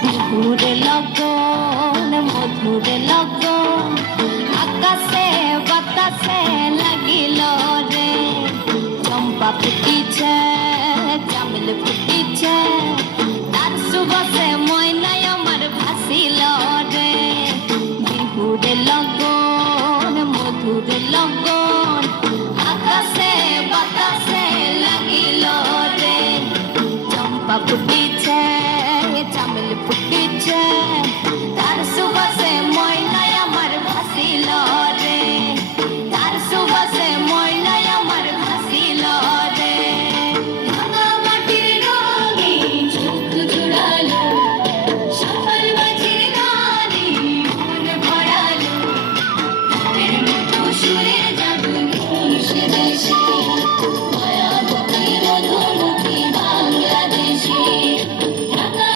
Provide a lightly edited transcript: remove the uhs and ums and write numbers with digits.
বিহুর লগন মধুর লগন আকাশে বাতাসে লাগিল রে চম্পা ফুটিছে চামেল ফুটিছে